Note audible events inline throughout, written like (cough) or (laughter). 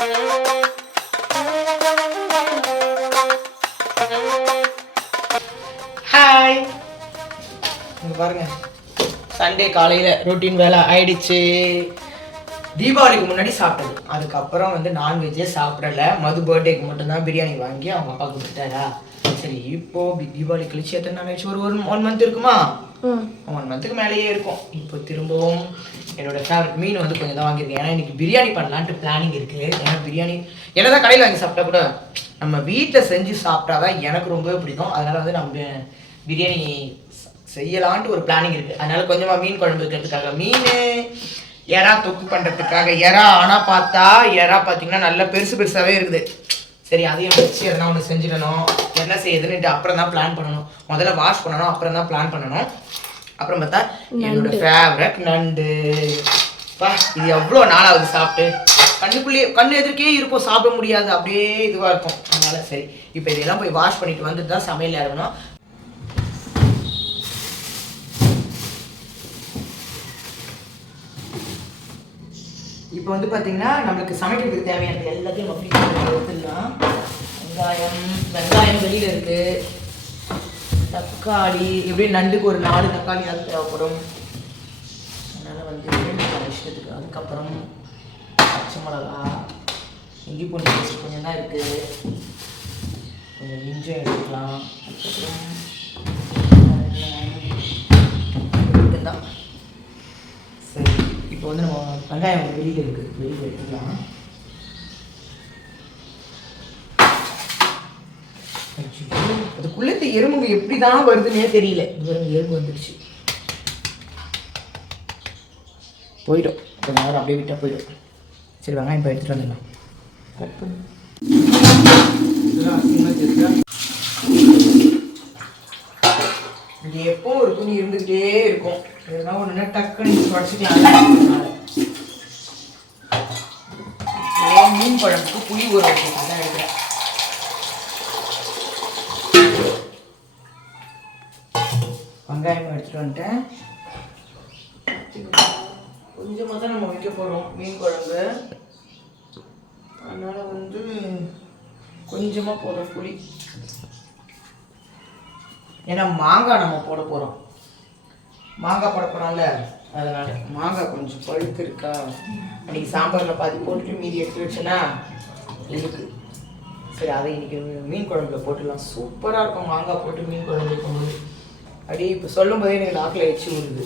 Hi பாருங்க. Sunday காலையில் routine வேலை ஆயிடுச்சு. தீபாவளிக்கு முன்னாடி சாப்பிட்டது. அதுக்கப்புறம் வந்து நான்வெஜ்ஜே சாப்பிடல. மது பர்த்டேக்கு மட்டும்தான் பிரியாணி வாங்கி அவங்க அப்பா கொடுத்துட்டாரா? சரி இப்போ தீபாவளி கழிச்சு எத்தனை நாள் ஆயிடுச்சு ஒரு ஒரு ஒன் மந்த் இருக்குமா? ஒன் மந்த்துக்கு மேலேயே இருக்கும். இப்போ திரும்பவும் என்னோட ஃபேவரட் மீன் வந்து கொஞ்சம் தான் வாங்கியிருக்கேன். ஏன்னா எனக்கு பிரியாணி பண்ணலான்ட்டு பிளானிங் இருக்குது ஏன்னா பிரியாணி என்ன தான் கடையில் வாங்கி சாப்பிட்டா கூட நம்ம வீட்டில் செஞ்சு சாப்பிட்டா தான் எனக்கு ரொம்பவே பிடிக்கும். அதனால் வந்து நம்ம பிரியாணி செய்யலான்ட்டு ஒரு பிளானிங் இருக்குது அதனால் கொஞ்சமாக மீன் குழம்பு வைக்கிறதுக்காக மீன் எறா தொக்கு பண்ணுறதுக்காக எறா ஆனால் பார்த்தா எறா பார்த்தீங்கன்னா நல்லா பெருசு பெருசாகவே இருக்குது. சரி அதையும் வச்சு எதனா ஒன்று செஞ்சிடணும். என்ன செய்யுதுன்னுட்டு அப்புறம் தான் பிளான் பண்ணணும். முதல்ல வாஷ் பண்ணணும் அப்புறம் தான் பிளான் பண்ணணும். அப்புறம் பார்த்தா என்னோட ஃபேவரட் நண்டு. பா இது எவ்வளோ நாளாவது சாப்பிட்டு கண்ணுக்குள்ளேயே கண்ணு எதிர்க்கே இருக்கும் சாப்பிட முடியாது. அப்படியே இதுவாக இருக்கும். அதனால சரி இப்போ இதெல்லாம் போய் வாஷ் பண்ணிட்டு வந்துட்டு தான் சமையல் இறங்கணும் இப்போ வந்து பார்த்தீங்கன்னா நம்மளுக்கு சமைக்கிறதுக்கு தேவையானது எல்லாத்தையும் நம்ம எடுத்துடலாம் வெங்காயம் வெங்காயம் வெளியில் இருக்குது தக்காளி எப்படியும் நண்டுக்கு ஒரு நாலு தக்காளி தேவைப்படும். அதனால் வந்து விஷயத்துக்கு இஷ்டத்துக்கு. அதுக்கப்புறம் பச்சை மிளகா இஞ்சி பூண்டு பேஸ்ட் கொஞ்சம் தான் இருக்குது கொஞ்சம் இஞ்சும் எடுத்துக்கலாம். அதுக்கப்புறம் இதுதான். சரி இப்போ வந்து நம்ம வெங்காயம் வந்து வெளியில் இருக்குது வெளியில் எடுத்துக்கலாம். அதுக்குள்ள இந்த எறும்புங்க எப்படி தான் வருதுன்னே தெரியல. இது எறும்பு வந்துடுச்சு போயிடும். கொஞ்ச நேரம் அப்படியே விட்டா போயிடும். சரி வெங்காயம் இப்போ எடுத்துகிட்டு வந்துடலாம். கட் பண்ணு இங்கே எப்பவும் ஒரு துணி இருந்துக்கிட்டே இருக்கும். இதெல்லாம் ஒன்று டக்குன்னு தொடச்சிக்கலாம். மீன் குழம்புக்கு புளி ஊற வச்சுருக்கேன் எடுத்துகிட்டு வந்துட்டேன். கொஞ்சமாக தான் நம்ம வைக்க போகிறோம் மீன் குழம்பு. அதனால் வந்து கொஞ்சமாக போடுறோம் புளி. ஏன்னா மாங்காய் நம்ம போட போகிறோம் மாங்காய் போட போகிறோம்ல அதனால் மாங்காய் கொஞ்சம் பழுத்து இருக்கா? அன்றைக்கி சாம்பாரில் பாதி போட்டுட்டு மீதி எடுத்து வச்சேன்னா இருக்கு. சரி அதை இன்னைக்கு மீன் குழம்புல போட்டுடலாம். சூப்பராக இருக்கும் மாங்காய் போட்டு மீன் குழம்பு வைக்கும்போது. அப்படியே இப்போ சொல்லும் போதே எனக்கு நாக்கில் வச்சு விடுது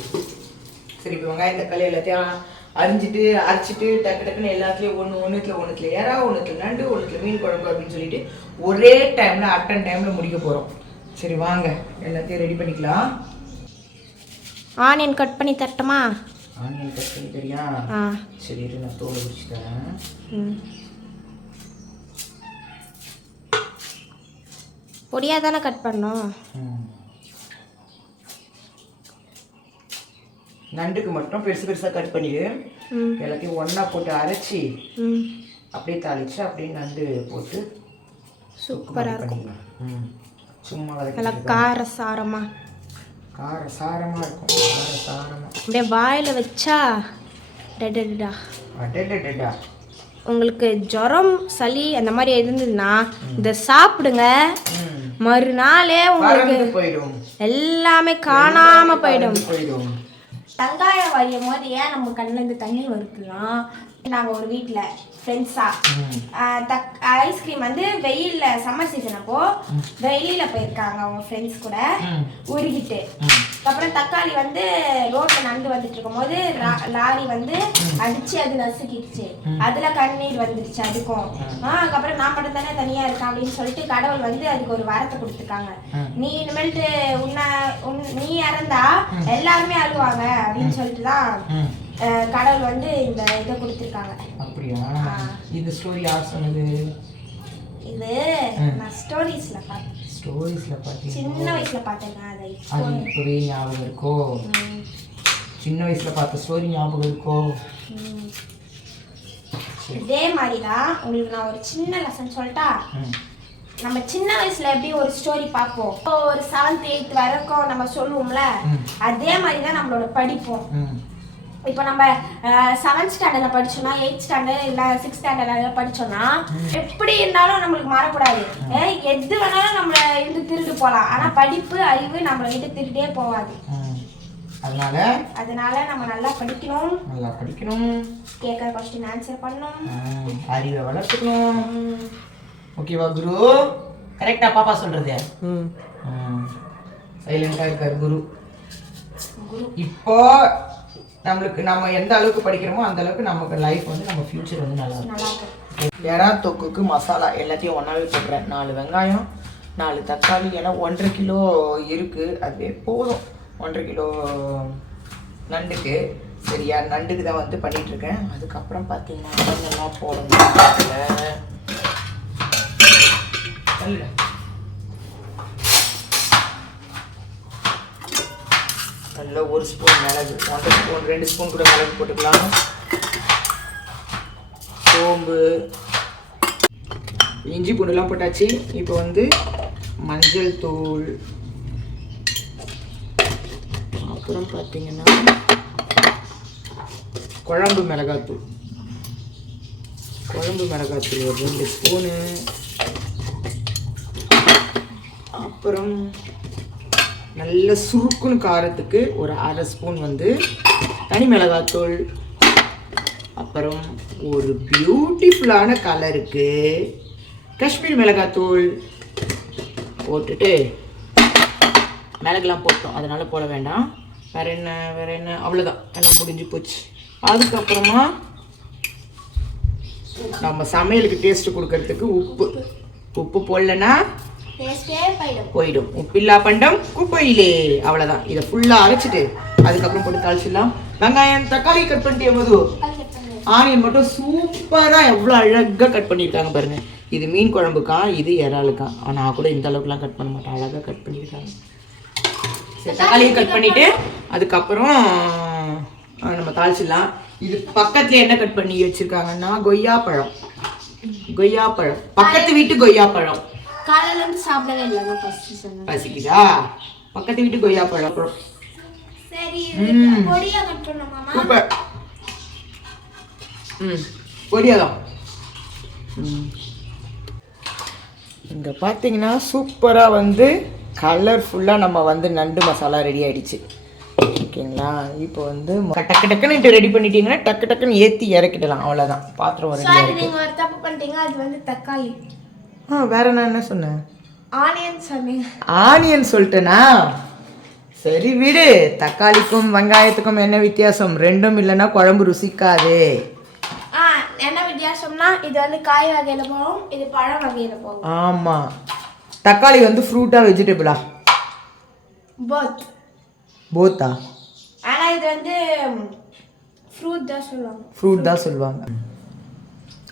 சரி இப்போ வெங்காயம் தக்காளி எல்லாத்தையும் அரிஞ்சிட்டு அரைச்சிட்டு டக்கு டக்குன்னு எல்லாத்துலேயும் ஒன்று ஒன்றுத்துல ஒன்றுத்துல ஏறா ஒன்றுத்துல நண்டு ஒன்றுத்துல மீன் குழம்பு அப்படின்னு சொல்லிட்டு ஒரே டைமில் அட்டன் டைமில் முடிக்க போகிறோம் சரி வாங்க. எல்லாத்தையும் ரெடி பண்ணிக்கலாம். ஆனியன் கட் பண்ணி தரட்டுமா? ஆனியன் கட் பண்ணி தெரியா? சரி இரு, நான் தோலை பிடிச்சி தரேன் பொடியாக தானே கட் பண்ணோம் நண்டுக்கு மட்டும் பெருசு பெருசாக கட் பண்ணிடு எல்லாத்தையும் ஒன்றா போட்டு அரைச்சி ம். அப்படியே தாளிச்சு அப்படியே நண்டு போட்டு சூப்பராக இருக்கும். சும்மா நல்லா கார சாரமாக கார சாரமாக இருக்கும். கார சாரமாக அப்படியே வாயில் வச்சா டெடடா அடடடடா உங்களுக்கு ஜுரம் சளி அந்த மாதிரி இருந்ததுன்னா இதை சாப்பிடுங்க. மறுநாளே உங்களுக்கு எல்லாமே காணாம போயிடும். வெங்காயம் வரையும் போது ஏன் நம்ம கண்ணில் இருந்து தண்ணி வருதுன்னா நாங்கள் ஒரு வீட்டில் ஃப்ரெண்ட்ஸாக தக் ஐஸ்கிரீம் வந்து வெயிலில் சம்மர் சீசன் அப்போ வெளியில் போயிருக்காங்க அவங்க ஃப்ரெண்ட்ஸ் கூட. உருகிட்டு. அப்புறம் தக்காளி வந்து ரோட்ல நடந்து வந்துட்டு இருக்கும்போது லாரி வந்து அடிச்சு அது நசுக்கிடுச்சு. அதுல கண்ணீர் வந்துடுச்சு அதுக்கும். அதுக்கப்புறம் நான் மட்டும் தானே தனியா இருக்கேன் அப்படின்னு சொல்லிட்டு கடவுள் வந்து அதுக்கு ஒரு வரத்தை கொடுத்துருக்காங்க. நீ இனிமேல்ட்டு உன்னை உன் நீ இறந்தா எல்லாருமே அழுவாங்க அப்படின்னு சொல்லிட்டு தான் ம். அஹ், கடவுள் வந்து இந்த இதை கொடுத்துருக்காங்க. அப்படியா? இந்த ஸ்டோரி யார் சொன்னது? இது நான் ஸ்டோரிஸ்ல பார்த்தேன் ஸ்டோரிஸில் பார்த்தீங்கன்னா சின்ன வயசுல பார்த்தேங்க அதை. அது இப்போவே ஞாபகம் இருக்கோ? சின்ன வயசில் பார்த்த ஸ்டோரி ஞாபகம் இருக்கோ. இதே மாதிரி தான் உங்களுக்கு நான் ஒரு சின்ன லெசன் சொல்லட்டா நம்ம சின்ன வயசுல எப்படி ஒரு ஸ்டோரி பார்ப்போம்? இப்போ ஒரு செவன்த் எயித் வரைக்கும் நம்ம சொல்லுவோம்ல. அதே மாதிரி தான் நம்மளோட படிப்போம். இப்போ நம்ம செவன்த் ஸ்டாண்டர்ட்ல படிச்சோம்னா எயிட் ஸ்டாண்டர்ட் இல்ல சிக்ஸ் ஸ்டாண்டர்ட்ல படிச்சோம்னா எப்படி இருந்தாலும் நம்மளுக்கு மாறக்கூடாது. எது வேணாலும் நம்மள இருந்து திருட்டு போலாம். ஆனா படிப்பு அறிவு நம்மள விட்டு திருட்டே போகாது. அதனால? அதனால நம்ம நல்லா படிக்கணும். நல்லா படிக்கணும். கேட்குற கொஸ்டின் ஆன்சர் பண்ணணும். அறிவை வளர்த்துக்கணும். ஓகேவா குரு? கரெக்டா பாப்பா சொல்றது. சைலண்டா இருக்காரு குரு. குரு. இப்போ நம்மளுக்கு நம்ம எந்த அளவுக்கு படிக்கிறோமோ அந்த அளவுக்கு நமக்கு லைஃப் வந்து நம்ம ஃபியூச்சர் வந்து நல்லா இருக்கும். எறா தொக்குக்கு மசாலா எல்லாத்தையும் ஒன்றாவே போடுறேன் நாலு வெங்காயம் நாலு தக்காளி ஏன்னா ஒன்றரை கிலோ இருக்குது அதுவே போதும். ஒன்றரை கிலோ நண்டுக்கு. சரியா நண்டுக்கு தான் வந்து பண்ணிட்டு இருக்கேன் அதுக்கப்புறம் பார்த்தீங்கன்னா போடணும். அதுல. தள்ளுடா. ஒரு ஸ்பூன் மிளகு ஒன்றரை ஸ்பூன் ரெண்டு ஸ்பூன் கூட மிளகு போட்டுக்கலாம். சோம்பு இஞ்சி பூண்டுலாம் போட்டாச்சு. இப்போ வந்து மஞ்சள் தூள். அப்புறம் பார்த்தீங்கன்னா குழம்பு மிளகாத்தூள். குழம்பு மிளகாத்தூள் ஒரு ரெண்டு ஸ்பூனு அப்புறம் நல்ல சுருக்குன்னு காரத்துக்கு ஒரு அரை ஸ்பூன் வந்து தனி மிளகாத்தூள் அப்புறம் ஒரு பியூட்டிஃபுல்லான கலருக்கு காஷ்மீர் மிளகாத்தூள் போட்டுட்டு மிளகுலாம் போட்டோம். அதனால் போட வேண்டாம். வேறு என்ன வேறு என்ன? அவ்வளோதான் எல்லாம் முடிஞ்சு போச்சு. அதுக்கப்புறமா நம்ம சமையலுக்கு டேஸ்ட் கொடுக்கறதுக்கு உப்பு. உப்பு போடலன்னா போயிடும். உப்பில்லா பண்டம் குப்பையிலே. அவ்வளோதான் இதை ஃபுல்லாக அரைச்சிட்டு அதுக்கப்புறம் போட்டு தாளிச்சிடலாம். வெங்காயம் தக்காளி கட் பண்ணிட்டே மது ஆனியன் மட்டும் சூப்பராக எவ்வளோ அழகாக கட் பண்ணியிருக்காங்க பாருங்க. இது மீன் குழம்புக்கா இது இறாலுக்கா? நான் கூட இந்த அளவுக்குலாம் கட் பண்ண மாட்டேன். அழகாக கட் பண்ணியிருக்காங்க. சரி தக்காளியும் கட் பண்ணிட்டு அதுக்கப்புறம் நம்ம தாளிச்சிடலாம். இது பக்கத்துல என்ன கட் பண்ணி வச்சிருக்காங்கன்னா கொய்யா பழம் கொய்யா பழம் பக்கத்து வீட்டு கொய்யா பழம் காலையில இருந்து சாப்பிடவே இல்லை நான் ஃபர்ஸ்ட் சொன்னேன் பசிக்குதா? பக்கத்து வீட்டு கொய்யா பழம் அப்புறம். சரி. பொடியா கட் பண்ணுமாமா சூப்பர். ம். பொடியாதான் ம். இங்கே பார்த்தீங்கன்னா சூப்பராக வந்து கலர்ஃபுல்லாக நம்ம வந்து நண்டு மசாலா ரெடி ஆயிடுச்சு. ஓகேங்களா? இப்போ வந்து டக்கு டக்குன்னு ரெடி பண்ணிட்டீங்கன்னா டக்கு டக்குன்னு ஏற்றி இறக்கிடலாம். அவ்வளோதான் பாத்திரம் ரெடி சாரி இருக்கு. நீங்க ஒரு தப்பு பண்ணிட்டீங்க. அது வந்து தக்காளி. ஆ வேற நான் என்ன சொன்னேன் ஆனியன் சொன்னீங்க ஆனியன் சொல்லிட்டேனா? சரி விடு. தக்காளிக்கும் வெங்காயத்துக்கும் என்ன வித்தியாசம்? ரெண்டும் இல்லைன்னா குழம்பு ருசிக்காது. ஆ என்ன வித்தியாசம்னா இது வந்து காய் வகையில போகும் இது பழம் வகையில போகும். ஆமாம் தக்காளி வந்து ஃப்ரூட்டா வெஜிடபிளா போத் போத்தா ஆனா இது வந்து ஃப்ரூட் தான் சொல்லுவாங்க. ஃப்ரூட் தான் சொல்லுவாங்க.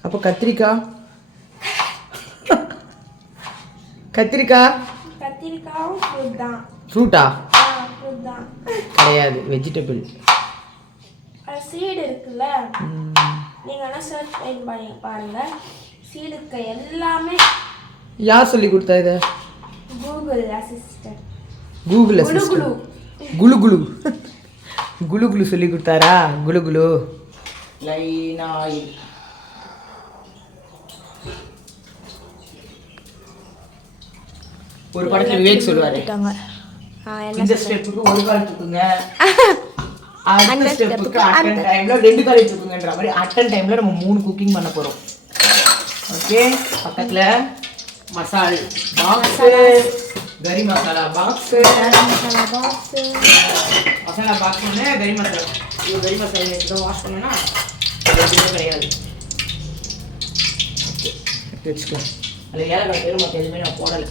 அப்போ கத்திரிக்காய் கத்திரிக்காய் கத்திரிக்காயும் ஃப்ரூட் தான். ஃப்ரூட்டா ஃப்ரூட் தான். கிடையாது வெஜிடபிள் சீடு இருக்குல்ல? நீங்க வேணா சர்ச் பண்ணி பாருங்க சீடு இருக்க எல்லாமே யார் சொல்லி கொடுத்தா இதை? கூகுள் அசிஸ்டன்ட் கூகுள் குளு குளு குளு குளு குளு குளு சொல்லி கொடுத்தாரா? குளு குளு லைனா ஆயில் ஒரு படத்துல விவேக் சொல்லுவாரு. இந்த ஸ்டெப்புக்கு ஒரு கால் தூக்குங்க. (laughs) அடுத்த ஸ்டெப்புக்கு அட்டன் டைம்ல ரெண்டு கால் தூக்குங்கன்ற மாதிரி அட்டன் டைம்ல நம்ம மூணு குக்கிங் பண்ண போறோம். ஓகே பக்கத்துல மசால் பாக்ஸ் கரி masala box masala box masala box ஒன்று கரி மசாலா. இது கரி மசாலா எடுத்து வாஷ் பண்ணனா அது எதுவுமே கிடையாது. வச்சுக்கோ. அதில் ஏலக்காய் பேர் மற்ற எதுவுமே நான் போடலை.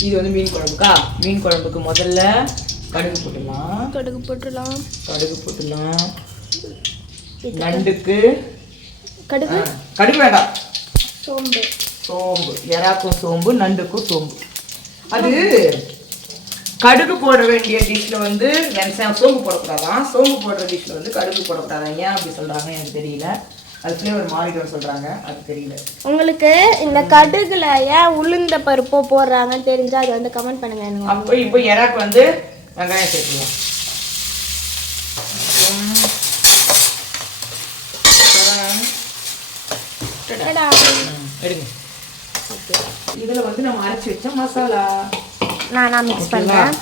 இது வந்து மீன் குழம்புக்கா? மீன் குழம்புக்கு முதல்ல கடுகு போட்டுடலாம். கடுகு போட்டுடலாம். கடுகு போட்டுடலாம். நண்டுக்கு கடுகு? கடுகு வேண்டாம். சோம்பு. சோம்பு. எறாக்கும் சோம்பு நண்டுக்கும் சோம்பு. அது கடுகு போட வேண்டிய டிஷ்ல வந்து வெங்காயம் சோம்பு போடக்கூடாதான். சோம்பு போடுற டிஷ்ல வந்து கடுகு போடக்கூடாதான். ஏன் அப்படி சொல்றாங்க எனக்கு தெரியல. அது ஃப்ளேவர் மாறிடும்னு சொல்கிறாங்க அது தெரியல. உங்களுக்கு இந்த கடுகுல ஏன் உளுந்த பருப்போ போடுறாங்கன்னு தெரிஞ்சால் அது வந்து கமெண்ட் பண்ணுங்க அப்போ இப்போ எனக்கு வந்து வெங்காயம் சேர்த்துக்கலாம். இதில் வந்து நம்ம அரைச்சி வச்ச மசாலா. நான் நான் மிக்ஸ் பண்ணுறேன்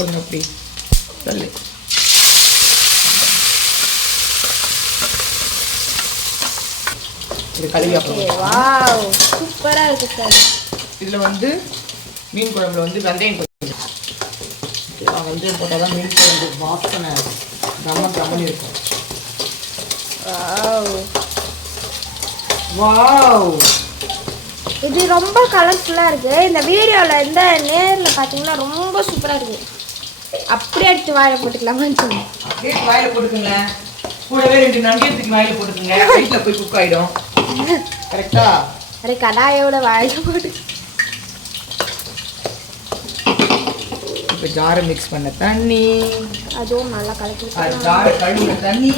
ஒன்று அப்படி. தள்ளு. இது கழுவி அப்புறம் வாவ் சூப்பராக இருக்கு சார் இதில் வந்து மீன் குழம்புல வந்து வெந்தயம் ஓகேவா வெந்தயம் போட்டால் தான் மீன் குழம்பு வாசனை கம்ம கம்மன் இருக்கும். வாவ் வாவ் இது ரொம்ப கலர்ஃபுல்லாக இருக்கு. இந்த வீடியோவில் இந்த நேரில் பார்த்தீங்கன்னா ரொம்ப சூப்பராக இருக்கு. அப்படியே எடுத்து வாழை போட்டுக்கலாமான்னு சொல்லி அப்படியே வாயில போட்டுக்கோங்க. கூடவே ரெண்டு நண்டியை தூக்கி வாயில போட்டுக்கோங்க. வீட்டில் போய் குக் ஆகிடும் கரெக்டா? அப்படியே கடாயோட வாழை போட்டு இப்போ ஜாரை மிக்ஸ் பண்ண தண்ணி. அதுவும் நல்லா கலக்கி ஜாரை கழுவுன தண்ணி.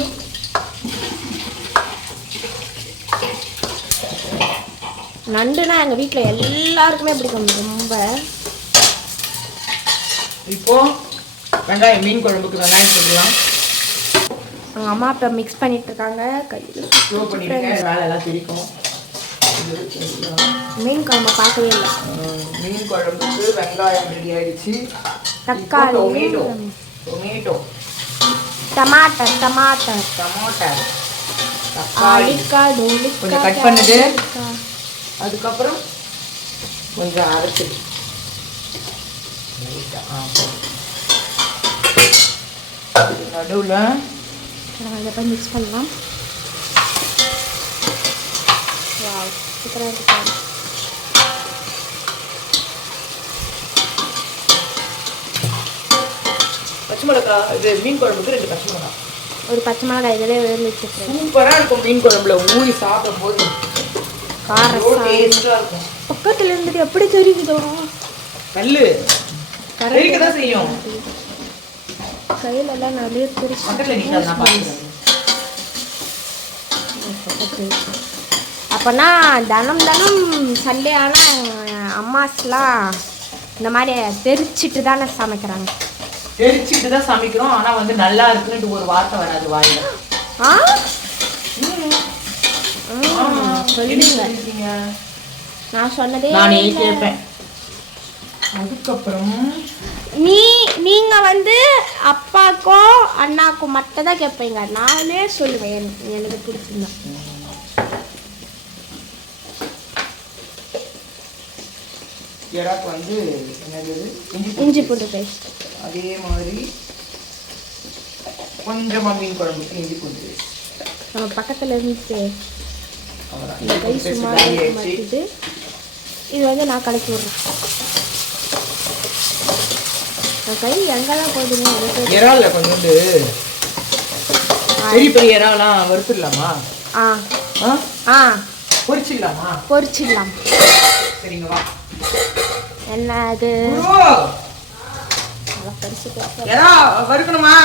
நண்டுனா எங்கள் வீட்டில் எல்லாருக்குமே பிடிக்கும் ரொம்ப. இப்போ வெங்காயம் மீன் குழம்புக்கு வெங்காயம் போட்டுக்கலாம். எங்கள் அம்மா இப்போ மிக்ஸ் பண்ணிட்டு இருக்காங்க. கையில் ஸ்லோ பண்ணிடுங்க வேலை எல்லாம் தெரிக்கும். மீன் குழம்பு பார்க்கவே இல்லை. மீன் குழம்புக்கு வெங்காயம் ரெடி ஆயிடுச்சு. தக்காளி. டொமேட்டோ டொமேட்டோ டமாட்டர் டமாட்டர். டமாட்டோ தக்காளி. கொஞ்சம் cut பண்ணுது. அதுக்கப்புறம் கொஞ்சம் அரைச்சி. நடுவில் இதை போய் மிக்ஸ் பண்ணலாம். வாவ் சூப்பராக இருக்கு. பச்சை மிளகா இது மீன் குழம்புக்கு ரெண்டு பச்சை மிளகா. ஒரு பச்சை மிளகாய் இதிலே விழுந்து வச்சுருக்கேன் சூப்பராக இருக்கும் மீன் குழம்புல ஊறி சாப்பிடும் போது காரம் இருக்கும். பக்கத்தில் இருந்துட்டு எப்படி தெரியுதோ? கல்லு. தெரிக்க தான் செய்யும். கையில எல்லாம் நிறைய பார்க்குறேன் அப்போனா தினம் தினம் சண்டே ஆனால் அம்மாஸ்லாம் இந்த மாதிரி தெரிச்சிட்டு தானே சமைக்கிறாங்க. தெரிச்சுக்கிட்டு தான் சமைக்கிறோம். ஆனால் வந்து நல்லா இருக்குன்ட்டு ஒரு வார்த்தை வராது வாயில. ஆ? சொல்லிருக்கீங்க? நான் சொன்னதே நானே. கேட்பேன் அதுக்கப்புறம் நீ நீங்க வந்து அப்பாக்கும் அண்ணாக்கும் மட்டும் தான் கேட்பீங்க நானே சொல்லுவேன். எனக்கு- எனக்கு பிடிச்சிருந்தா. எறாக்கு வந்து என்னது? இஞ்சி பூண்டு பேஸ்ட். அதே மாதிரி கொஞ்சமாக மீன் குழம்புக்கு இஞ்சி பூண்டு paste. நம்ம பக்கத்துல இருந்து சும்மா இது வந்து நான் கலக்கி விடுறேன். கை எங்கெல்லாம் போகுதுன்னு எனக்கு இறால்ல கொஞ்சோண்டு பெரிய பெரிய இறாலாம் வறுத்துடலாமா? ஆ. ஆ? பொரிச்சிடலாமா? பொரிச்சிடலாம். சரிங்க வா. என்ன அது? இறா வறுக்கணுமா?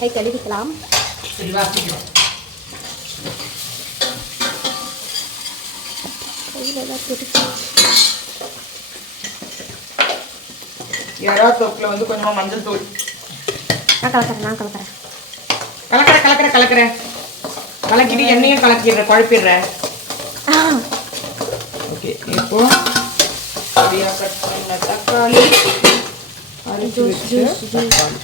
கை கழுவிக்கலாம். சரி வா சீக்கிரம். கையில் எல்லாம் பிடிச்சி இறா தொக்குல வந்து கொஞ்சமா மஞ்சள் தூள். நான் கலக்கிறேன் நான் கலக்கிறேன். கலக்கிற கலக்கிற கலக்கிற கலக்கிட்டு எண்ணெயும் கலக்கிடுற குழப்பிடுற ஓகே இப்போ அப்படியா கட் பண்ண தக்காளி. வச்சு juice. தக்காளி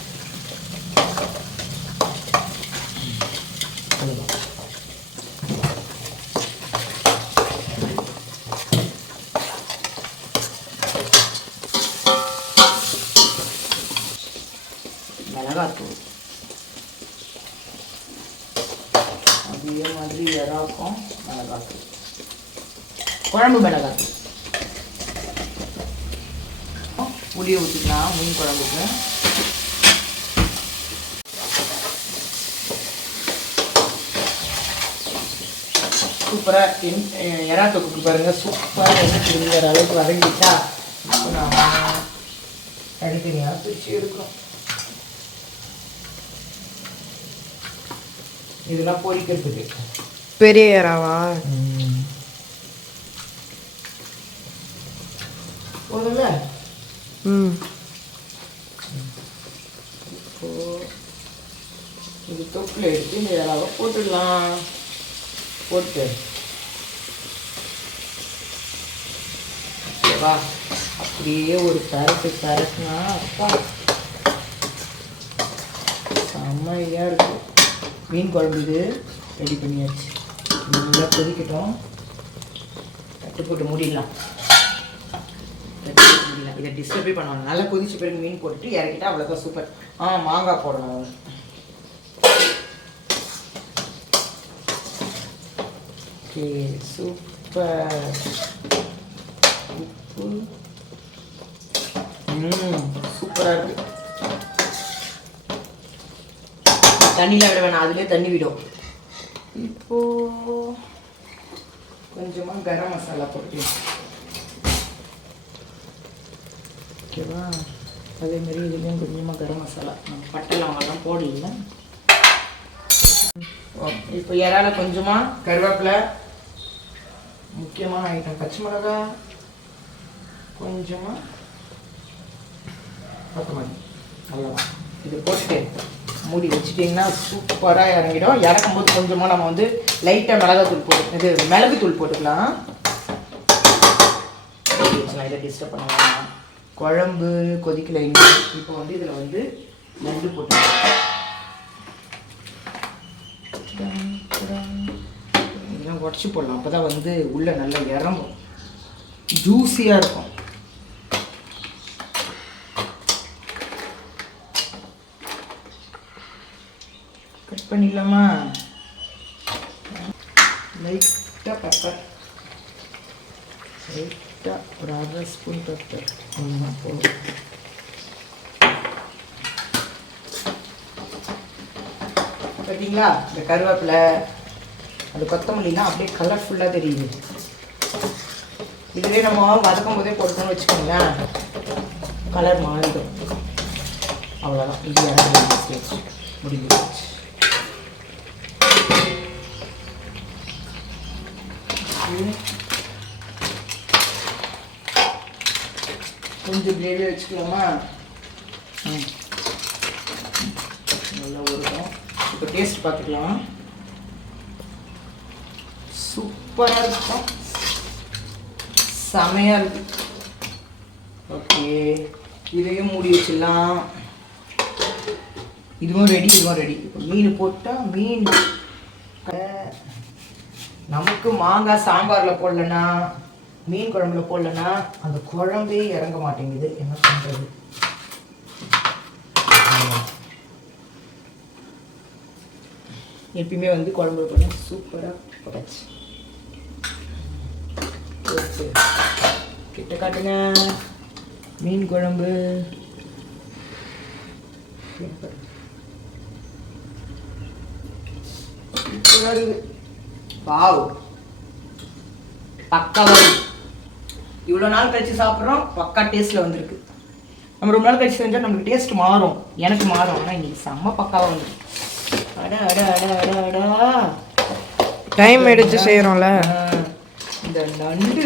மிளகாத்தூள் அதே மாதிரி இறாக்கும் மிளகாத்தூள் குழம்பு மிளகாத்தூள் புளியை ஊற்றிக்கலாம் மீன் குழம்புக்கு சூப்பராக எறா தொக்கு பாருங்க. சூப்பராக எண்ணெய் அளவுக்கு வதங்கிட்டா நான் தனித்தனியாக பிரித்து எடுக்கிறோம். இதெல்லாம் பொரிக்கிறதுக்கு பெரிய இறாவா போதும்ல? ம். இது தொட்டில் எடுத்து இந்த இறாவை போட்டுடலாம். போட்டு. வா அப்படியே ஒரு பரட்டு பரட்டுனா அப்பா. செம்மையாக இருக்கும் மீன் குழம்பு இது. ரெடி பண்ணியாச்சு. நல்லா கொதிக்கட்டும். தட்டு போட்டு மூடிடலாம். தட்டு இதை டிஸ்டர்பே பண்ணுவாங்க. நல்லா கொதிச்ச பிறகு மீன் போட்டுட்டு இறக்கிட்டா அவ்வளோதான் சூப்பர் ஆ மாங்காய் போடணும். ஓகே சூப்பர் உப்பு ம் சூப்பராக இருக்கு தண்ணியில் விட வேணாம் அதுலேயே தண்ணி விடும். இப்போ கொஞ்சமாக கரம் மசாலா போட்டு. ஓகேவா? அதே மாதிரி இதுலேயும் கொஞ்சமாக கரம் மசாலா. நம்ம பட்டை லவங்கெல்லாம் போடல. இப்போ இறால கொஞ்சமாக கருவேப்பிலை முக்கியமான ஐட்டம் பச்சை மிளகா கொஞ்சமாக கொத்தமல்லி. அவ்வளோதான் இது போட்டுட்டு மூடி வச்சுட்டிங்கன்னா சூப்பராக இறங்கிடும். இறக்கும் போது கொஞ்சமாக நம்ம வந்து லைட்டாக மிளகாத்தூள் போட்டு இது மிளகுத்தூள் போட்டுக்கலாம். இதை டிஸ்டர்ப் பண்ணலாம் குழம்பு கொதிக்கல இப்போ வந்து இதில் வந்து நண்டு போட்டுக்கலாம். உடச்சி போடலாம். அப்போ தான் வந்து உள்ளே நல்லா இறங்கும். ஜூஸியாக இருக்கும். கட் பண்ணிடலாமா? லைட்டாக பெப்பர் லைட்டாக ஒரு அரை ஸ்பூன் பெப்பர் அவ்வளோதான் போதும். பார்த்தீங்களா இந்த கருவேப்பிலை அந்த கொத்தமல்லிலாம் அப்படியே கலர்ஃபுல்லாக தெரியுது. இதுவே நம்ம வதக்கும் போதே போட்டோம்னு வச்சுக்கோங்களேன். கலர் மாறிடும். அவ்வளோதான் இது இறங்கி ஸ்டேஜ் முடிஞ்சு கொஞ்சம் கிரேவி வச்சுக்கலாமா? நல்லா ஊறும் இப்போ டேஸ்ட் பார்த்துக்கலாம். சூப்பராக இருக்கும். செமையாக இருக்கும் ஓகே. இதையும் மூடி வச்சிடலாம். இதுவும் ரெடி இதுவும் ரெடி இப்போ மீன் போட்டால் மீன். நமக்கு மாங்காய் சாம்பாரில் போடலன்னா மீன் குழம்புல போடலன்னா அந்த குழம்பே இறங்க மாட்டேங்குது. என்ன பண்ணுறது எப்பயுமே வந்து குழம்பு பண்ண சூப்பராக போட்டாச்சு. ஓகே. கிட்ட காட்டுங்க. மீன் குழம்பு. வாவ். பக்காவா. இவ்வளோ நாள் கழிச்சு சாப்பிட்றோம் பக்கா டேஸ்ட்டில் வந்திருக்கு. நம்ம ரொம்ப நாள் கழிச்சு செஞ்சால் நமக்கு டேஸ்ட் மாறும். எனக்கு மாறும். ஆனால் இன்னைக்கு செம்ம பக்காவாக வந்திருக்கு. அட அட அட அட. அடா டைம் எடுத்து செய்கிறோம்ல இந்த நண்டு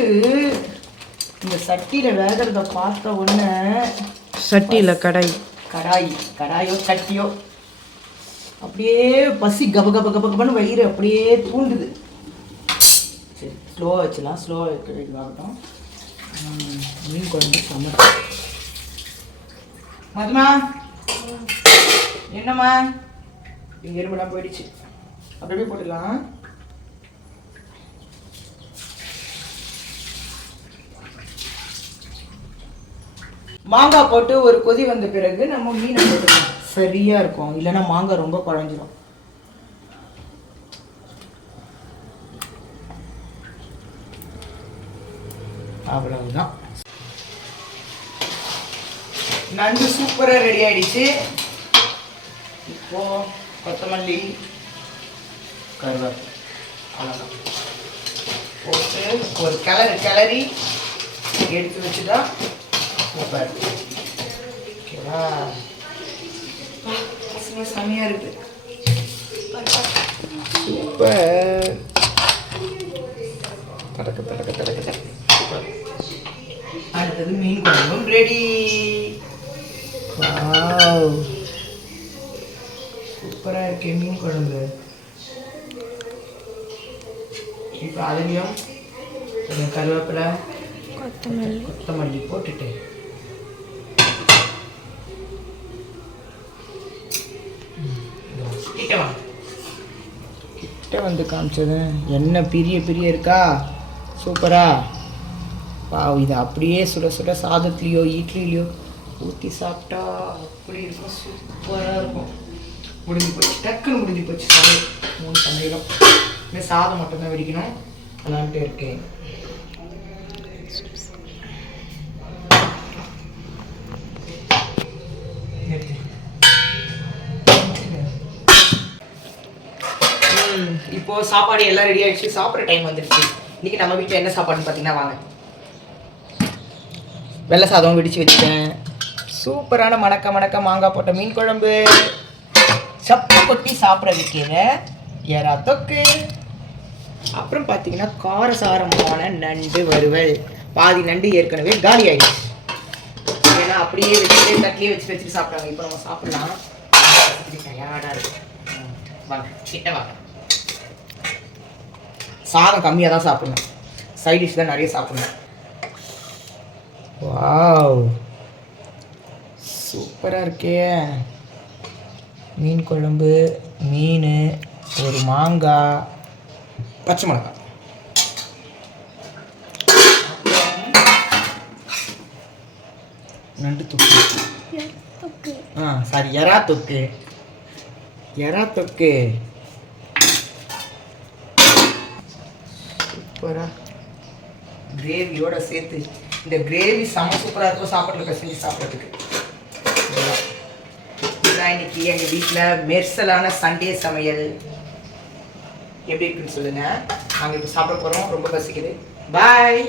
இந்த சட்டியில வேகிறத பார்த்த உடனே சட்டியில் கடாய். கடாய் கடாயோ சட்டியோ அப்படியே பசி கப கப கப கபன்னு வயிறு அப்படியே தூண்டுது. சரி ஸ்லோவாக வச்சுலாம் ஸ்லோவாக இதாகட்டும் ம், மீன் குழம்பு சமைச்சு மதுமா என்னம்மா? இங்கே எறும்பெல்லாம் போயிடுச்சு. அப்படியே போட்டுக்கலாம். மாங்காய் போட்டு ஒரு கொதி வந்த பிறகு நம்ம மீனை போட்டுக்கலாம். சரியாக இருக்கும். இல்லைன்னா மாங்காய் ரொம்ப குழஞ்சிரும். அவ்வளவுதான். நண்டு சூப்பராக ரெடி ஆயிடுச்சு. இப்போ கொத்தமல்லி கருவேப்பிலை அவ்வளோதான் போட்டு ஒரு கிளறு கிளறி எடுத்து வச்சுட்டா சூப்பர் ஓகேவா வாசனை செமையா இருக்கு சூப்பர் தடக்க தடக்க தடக்க அடுத்தது மீன் குழம்பும் ரெடி சூப்பரா இருக்கே மீன் குழம்பு இப்போ அதுலேயும் கொஞ்சம் கருவேப்பிலை கொத்தமல்லி கொத்தமல்லி போட்டுட்டு ம், கிட்ட வா கிட்ட வந்து காமிச்சது. என்ன பெரிய பெரிய இருக்கா? சூப்பரா? பாவ் இது அப்படியே சுட சுட சாதத்துலேயோ இட்லிலையோ ஊற்றி சாப்பிட்டா அப்படி இருக்கும். சூப்பராக இருக்கும். முடிஞ்சு போச்சு. டக்குன்னு முடிஞ்சு போச்சு. சமையல். மூணு சமையலும். இந்த சாதம் மட்டும்தான் வெடிக்கணும். விளாண்டுட்டு இருக்கேன். இப்போ சாப்பாடு எல்லாம் ரெடி ஆயிடுச்சு சாப்பிட்ற டைம் வந்துடுச்சு இன்னைக்கு நம்ம வீட்டில் என்ன சாப்பாடுன்னு பார்த்தீங்கன்னா வாங்க. வெள்ளை சாதம் வெடிச்சு வச்சுட்டேன். சூப்பரான மணக்க மணக்க மாங்காய் போட்ட மீன் குழம்பு. சப்பு கொட்டி சாப்பிட வைக்கிற ஏறா தொக்கு. அப்புறம் பார்த்தீங்கன்னா காரசாரமான நண்டு வறுவல். பாதி நண்டு ஏற்கனவே காலி ஆயிடுச்சு. ஏன்னா அப்படியே வச்சுட்டு தட்டிலே வச்சு வச்சுட்டு சாப்பிட்டாங்க இப்போ நம்ம சாப்பிடலாம். டயர்டாக இருக்கு. வாங்க கிட்ட வாங்க. சாதம் கம்மியாக தான் சாப்பிடணும். சைட் டிஷ் தான் நிறைய சாப்பிடணும். வாவ் சூப்பராக இருக்கே. மீன் குழம்பு மீன் ஒரு மாங்காய் பச்சை மிளகாய். நண்டு தொக்கு. ஆ சாரி எறா தொக்கு. எறா தொக்கு. போகிறா கிரேவியோட சேர்த்து இந்த கிரேவி செம சூப்பராக இருக்கும் சாப்பாட்டில் பிசைஞ்சு சாப்பிட்றதுக்கு. இதுதான் இன்னைக்கு எங்கள் வீட்டில் மெர்சலான சண்டே சமையல். எப்படி இருக்குன்னு சொல்லுங்கள் நாங்கள் இப்போ சாப்பிட போகிறோம் ரொம்ப பசிக்குது. பாய்